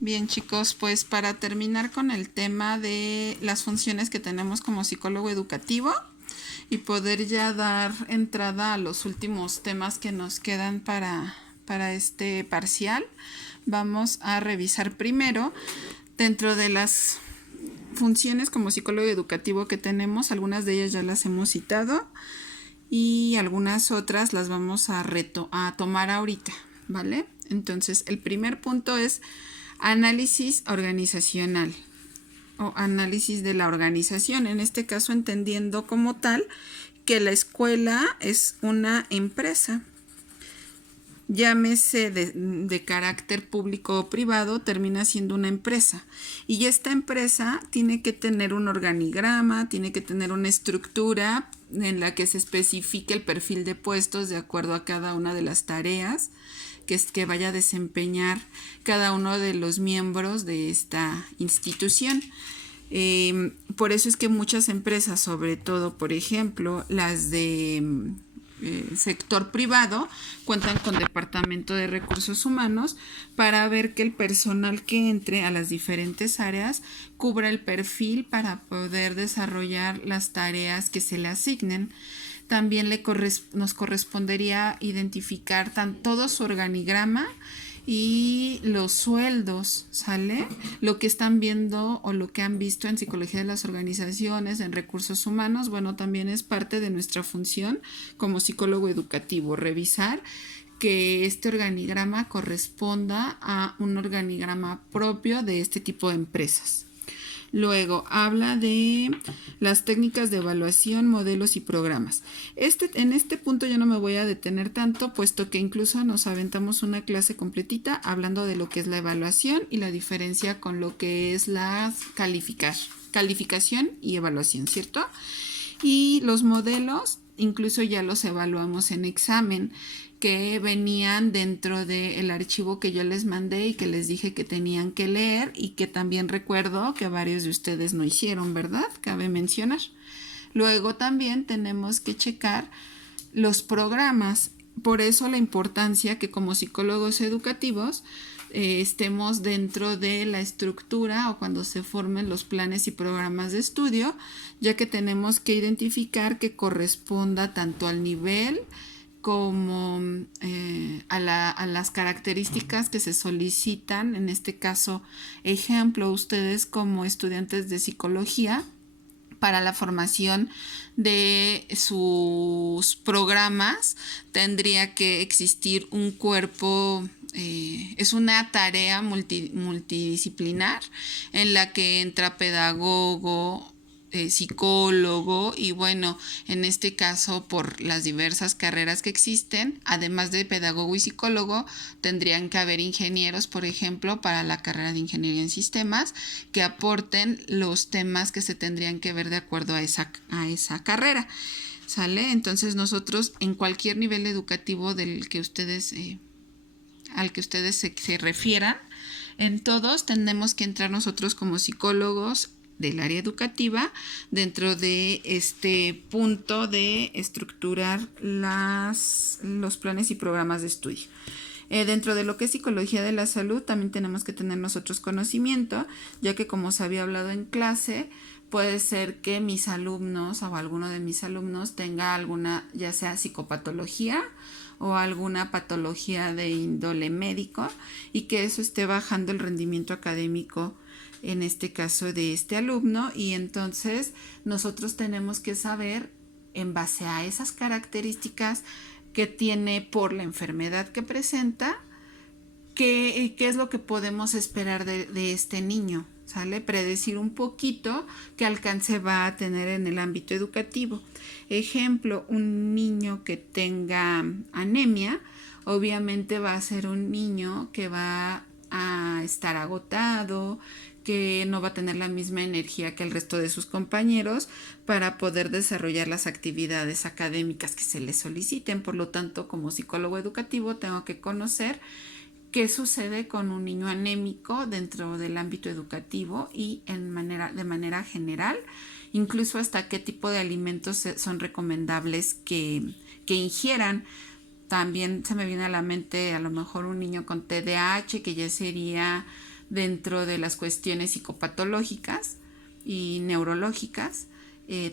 Bien, chicos, pues para terminar con el tema de las funciones que tenemos como psicólogo educativo y poder ya dar entrada a los últimos temas que nos quedan para este parcial, vamos a revisar primero dentro de las funciones como psicólogo educativo que tenemos. Algunas de ellas ya las hemos citado y algunas otras las vamos a tomar ahorita, ¿vale? Entonces, el primer punto es análisis organizacional o análisis de la organización, en este caso entendiendo como tal que la escuela es una empresa, llámese de carácter público o privado, termina siendo una empresa. Y esta empresa tiene que tener un organigrama, tiene que tener una estructura en la que se especifique el perfil de puestos de acuerdo a cada una de las tareas que vaya a desempeñar cada uno de los miembros de esta institución. Por eso es que muchas empresas, sobre todo, por ejemplo, las de sector privado, cuentan con departamento de recursos humanos para ver que el personal que entre a las diferentes áreas cubra el perfil para poder desarrollar las tareas que se le asignen. También nos correspondería identificar todo su organigrama y los sueldos, ¿sale? Lo que están viendo o lo que han visto en psicología de las organizaciones, en recursos humanos, bueno, también es parte de nuestra función como psicólogo educativo, revisar que este organigrama corresponda a un organigrama propio de este tipo de empresas. Luego habla de las técnicas de evaluación, modelos y programas. En este punto yo no me voy a detener tanto, puesto que incluso nos aventamos una clase completita hablando de lo que es la evaluación y la diferencia con lo que es la calificación y evaluación, ¿cierto? Y los modelos incluso ya los evaluamos en examen, que venían dentro del archivo que yo les mandé y que les dije que tenían que leer y que también recuerdo que varios de ustedes no hicieron, ¿verdad? Cabe mencionar. Luego también tenemos que checar los programas. Por eso la importancia que como psicólogos educativos estemos dentro de la estructura o cuando se formen los planes y programas de estudio, ya que tenemos que identificar que corresponda tanto al nivel como a las características que se solicitan. En este caso, ejemplo, ustedes como estudiantes de psicología, para la formación de sus programas tendría que existir un cuerpo, es una tarea multidisciplinar en la que entra pedagogo, psicólogo y bueno, en este caso por las diversas carreras que existen, además de pedagogo y psicólogo, tendrían que haber ingenieros, por ejemplo, para la carrera de ingeniería en sistemas, que aporten los temas que se tendrían que ver de acuerdo a esa carrera, ¿sale? Entonces nosotros en cualquier nivel educativo del que ustedes, al que ustedes se refieran, en todos tenemos que entrar nosotros como psicólogos del área educativa dentro de este punto de estructurar los planes y programas de estudio. Dentro de lo que es psicología de la salud también tenemos que tener nosotros conocimiento, ya que como se había hablado en clase, puede ser que mis alumnos o alguno de mis alumnos tenga alguna, ya sea psicopatología o alguna patología de índole médico y que eso esté bajando el rendimiento académico en este caso de este alumno, y entonces nosotros tenemos que saber en base a esas características que tiene por la enfermedad que presenta, qué es lo que podemos esperar de este niño, ¿sale? Predecir un poquito qué alcance va a tener en el ámbito educativo. Ejemplo, un niño que tenga anemia, obviamente va a ser un niño que va a estar agotado, que no va a tener la misma energía que el resto de sus compañeros para poder desarrollar las actividades académicas que se le soliciten. Por lo tanto, como psicólogo educativo tengo que conocer qué sucede con un niño anémico dentro del ámbito educativo y de manera general, incluso hasta qué tipo de alimentos son recomendables que ingieran. También se me viene a la mente a lo mejor un niño con TDAH, que ya sería dentro de las cuestiones psicopatológicas y neurológicas,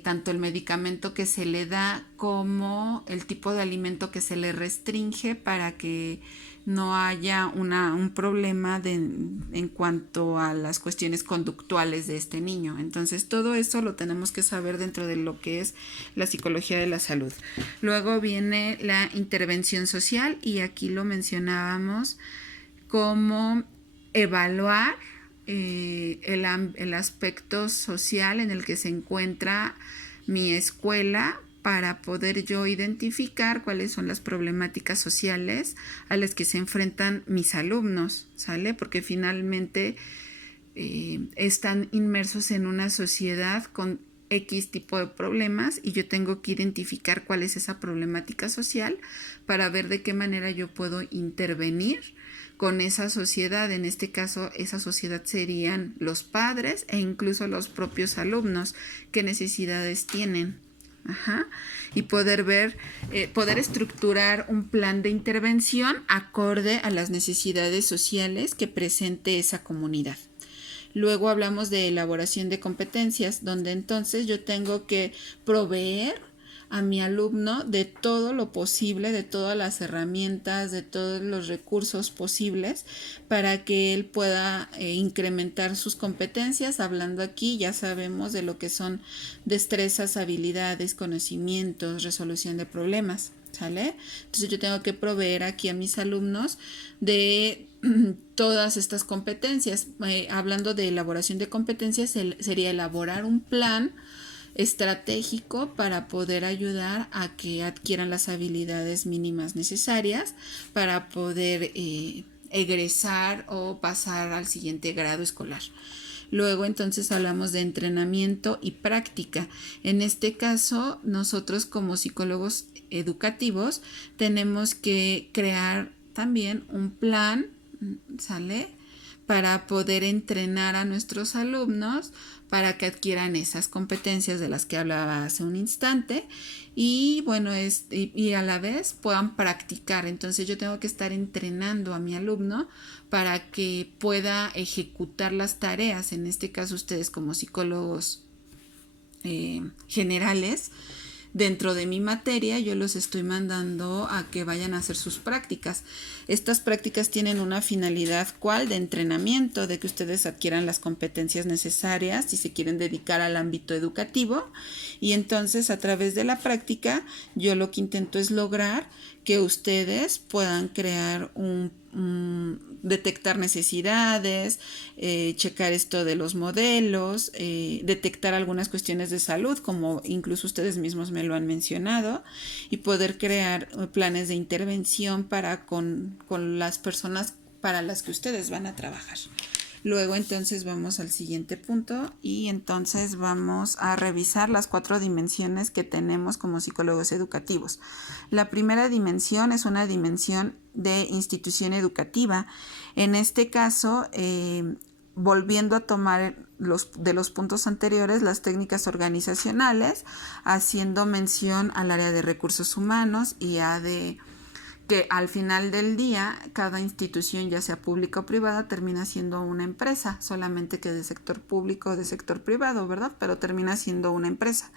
tanto el medicamento que se le da como el tipo de alimento que se le restringe para que no haya un problema en cuanto a las cuestiones conductuales de este niño. Entonces, todo eso lo tenemos que saber dentro de lo que es la psicología de la salud. Luego viene la intervención social, y aquí lo mencionábamos como evaluar el aspecto social en el que se encuentra mi escuela, para poder yo identificar cuáles son las problemáticas sociales a las que se enfrentan mis alumnos, ¿sale? Porque finalmente están inmersos en una sociedad con X tipo de problemas, y yo tengo que identificar cuál es esa problemática social para ver de qué manera yo puedo intervenir con esa sociedad. En este caso, esa sociedad serían los padres e incluso los propios alumnos, qué necesidades tienen. Y poder ver, poder estructurar un plan de intervención acorde a las necesidades sociales que presente esa comunidad. Luego hablamos de elaboración de competencias, donde entonces yo tengo que proveer a mi alumno de todo lo posible, de todas las herramientas, de todos los recursos posibles para que él pueda incrementar sus competencias. Hablando aquí, ya sabemos de lo que son destrezas, habilidades, conocimientos, resolución de problemas, ¿sale? Entonces yo tengo que proveer aquí a mis alumnos de todas estas competencias. Hablando de elaboración de competencias, sería elaborar un plan estratégico para poder ayudar a que adquieran las habilidades mínimas necesarias para poder egresar o pasar al siguiente grado escolar. Luego entonces hablamos de entrenamiento y práctica. En este caso, nosotros como psicólogos educativos tenemos que crear también un plan, ¿sale?, para poder entrenar a nuestros alumnos para que adquieran esas competencias de las que hablaba hace un instante, y bueno, y a la vez puedan practicar. Entonces yo tengo que estar entrenando a mi alumno para que pueda ejecutar las tareas. En este caso, ustedes como psicólogos generales, dentro de mi materia, yo los estoy mandando a que vayan a hacer sus prácticas. Estas prácticas tienen una finalidad, ¿cuál? De entrenamiento, de que ustedes adquieran las competencias necesarias si se quieren dedicar al ámbito educativo. Y entonces, a través de la práctica, yo lo que intento es lograr que ustedes puedan crear detectar necesidades, checar esto de los modelos, detectar algunas cuestiones de salud, como incluso ustedes mismos me lo han mencionado, y poder crear planes de intervención para con las personas para las que ustedes van a trabajar. Luego entonces vamos al siguiente punto, y entonces vamos a revisar las 4 dimensiones que tenemos como psicólogos educativos. La primera dimensión es una dimensión de institución educativa. En este caso, volviendo a tomar de los puntos anteriores, las técnicas organizacionales, haciendo mención al área de recursos humanos y a de que al final del día cada institución, ya sea pública o privada, termina siendo una empresa, solamente que de sector público o de sector privado, ¿verdad? Pero termina siendo una empresa.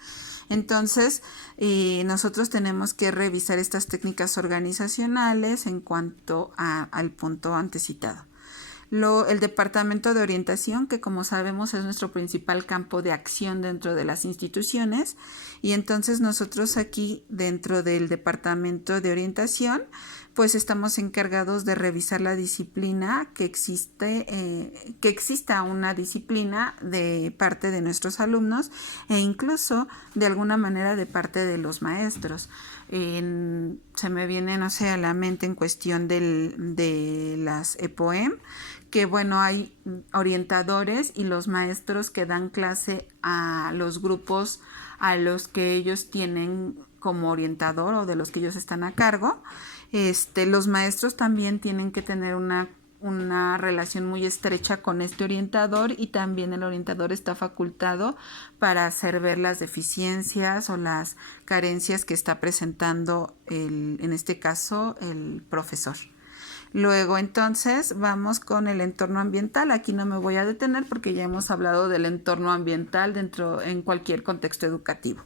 Entonces, nosotros tenemos que revisar estas técnicas organizacionales en cuanto al punto antecitado. El departamento de orientación, que como sabemos es nuestro principal campo de acción dentro de las instituciones, y entonces nosotros aquí dentro del departamento de orientación pues estamos encargados de revisar la disciplina que exista una disciplina de parte de nuestros alumnos e incluso de alguna manera de parte de los maestros. Se me viene, no sé, a la mente en cuestión de las EPOEM, que bueno, hay orientadores y los maestros que dan clase a los grupos a los que ellos tienen como orientador o de los que ellos están a cargo. Los maestros también tienen que tener una relación muy estrecha con este orientador, y también el orientador está facultado para hacer ver las deficiencias o las carencias que está presentando en este caso el profesor. Luego entonces vamos con el entorno ambiental. Aquí no me voy a detener porque ya hemos hablado del entorno ambiental en cualquier contexto educativo.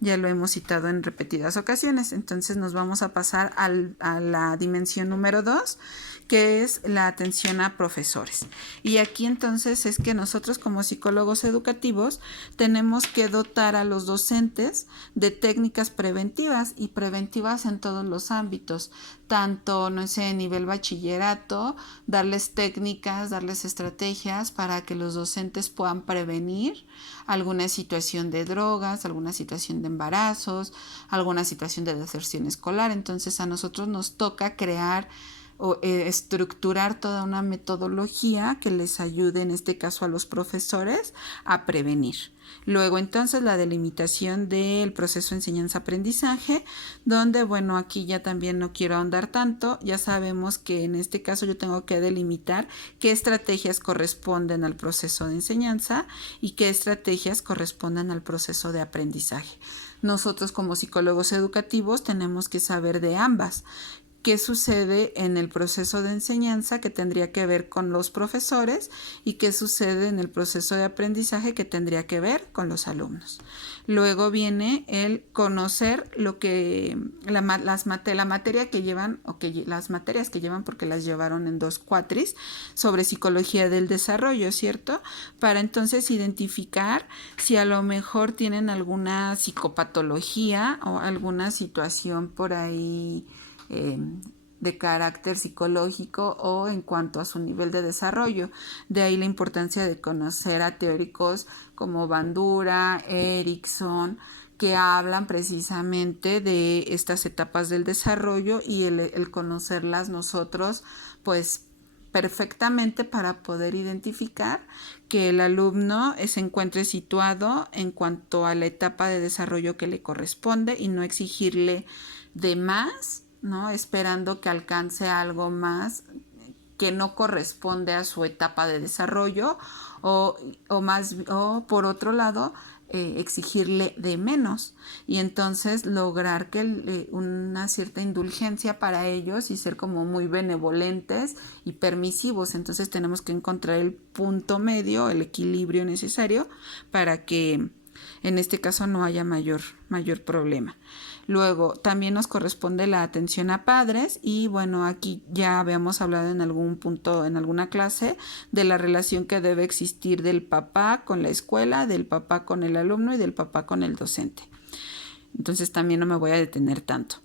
Ya lo hemos citado en repetidas ocasiones. Entonces nos vamos a pasar a la dimensión número 2, que es la atención a profesores. Y aquí entonces es que nosotros como psicólogos educativos tenemos que dotar a los docentes de técnicas preventivas y preventivas en todos los ámbitos, tanto, no sé, nivel bachillerato, darles técnicas, darles estrategias para que los docentes puedan prevenir alguna situación de drogas, alguna situación de embarazos, alguna situación de deserción escolar. Entonces a nosotros nos toca crear o estructurar toda una metodología que les ayude, en este caso a los profesores, a prevenir. Luego entonces la delimitación del proceso de enseñanza-aprendizaje, donde bueno, aquí ya también no quiero ahondar tanto, ya sabemos que en este caso yo tengo que delimitar qué estrategias corresponden al proceso de enseñanza y qué estrategias corresponden al proceso de aprendizaje. Nosotros como psicólogos educativos tenemos que saber de ambas. ¿Qué sucede en el proceso de enseñanza que tendría que ver con los profesores y qué sucede en el proceso de aprendizaje que tendría que ver con los alumnos? Luego viene el conocer lo que la materia que llevan o que las materias que llevan, porque las llevaron en 2 cuatris sobre psicología del desarrollo, ¿cierto? Para entonces identificar si a lo mejor tienen alguna psicopatología o alguna situación por ahí de carácter psicológico o en cuanto a su nivel de desarrollo. De ahí la importancia de conocer a teóricos como Bandura, Erickson, que hablan precisamente de estas etapas del desarrollo y el conocerlas nosotros, pues perfectamente para poder identificar que el alumno se encuentre situado en cuanto a la etapa de desarrollo que le corresponde y no exigirle de más, ¿no? Esperando que alcance algo más que no corresponde a su etapa de desarrollo o por otro lado exigirle de menos y entonces lograr que una cierta indulgencia para ellos y ser como muy benevolentes y permisivos. Entonces tenemos que encontrar el punto medio, el equilibrio necesario para que en este caso no haya mayor problema. Luego también nos corresponde la atención a padres y bueno, aquí ya habíamos hablado en algún punto, en alguna clase, de la relación que debe existir del papá con la escuela, del papá con el alumno y del papá con el docente. Entonces también no me voy a detener tanto.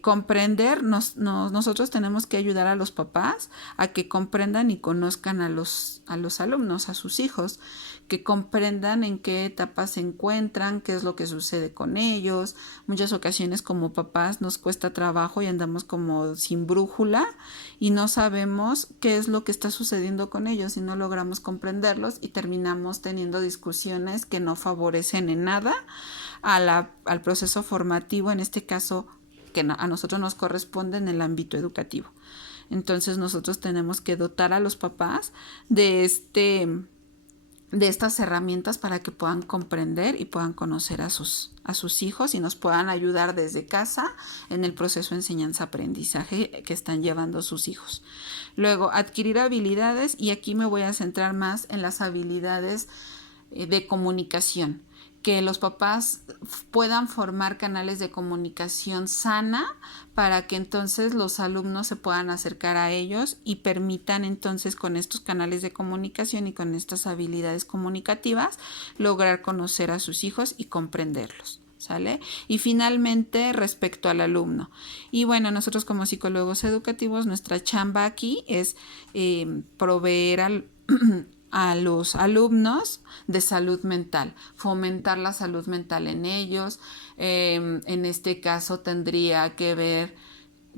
Comprender, nosotros tenemos que ayudar a los papás a que comprendan y conozcan a los alumnos, a sus hijos, que comprendan en qué etapa se encuentran, qué es lo que sucede con ellos. Muchas ocasiones como papás nos cuesta trabajo y andamos como sin brújula y no sabemos qué es lo que está sucediendo con ellos y no logramos comprenderlos y terminamos teniendo discusiones que no favorecen en nada al proceso formativo, en este caso que a nosotros nos corresponde en el ámbito educativo. Entonces nosotros tenemos que dotar a los papás de estas herramientas para que puedan comprender y puedan conocer a sus hijos y nos puedan ayudar desde casa en el proceso de enseñanza-aprendizaje que están llevando sus hijos. Luego, adquirir habilidades, y aquí me voy a centrar más en las habilidades de comunicación, que los papás puedan formar canales de comunicación sana para que entonces los alumnos se puedan acercar a ellos y permitan entonces con estos canales de comunicación y con estas habilidades comunicativas lograr conocer a sus hijos y comprenderlos. ¿Sale? Y finalmente, respecto al alumno. Y bueno, nosotros como psicólogos educativos, nuestra chamba aquí es proveer a los alumnos de salud mental, fomentar la salud mental en ellos. En este caso tendría que ver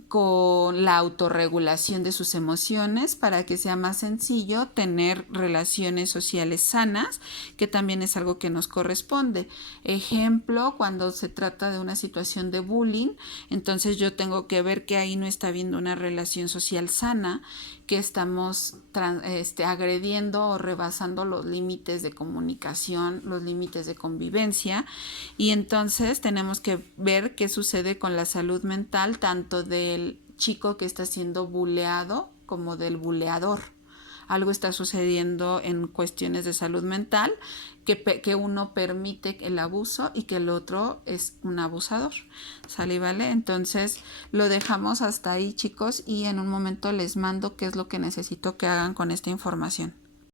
con la autorregulación de sus emociones para que sea más sencillo tener relaciones sociales sanas, que también es algo que nos corresponde. Ejemplo, cuando se trata de una situación de bullying, entonces yo tengo que ver que ahí no está habiendo una relación social sana, que estamos agrediendo o rebasando los límites de comunicación, los límites de convivencia, y entonces tenemos que ver qué sucede con la salud mental tanto del chico que está siendo buleado como del buleador. Algo está sucediendo en cuestiones de salud mental que uno permite el abuso y que el otro es un abusador. ¿Sale y vale? Entonces lo dejamos hasta ahí, chicos, y en un momento les mando qué es lo que necesito que hagan con esta información.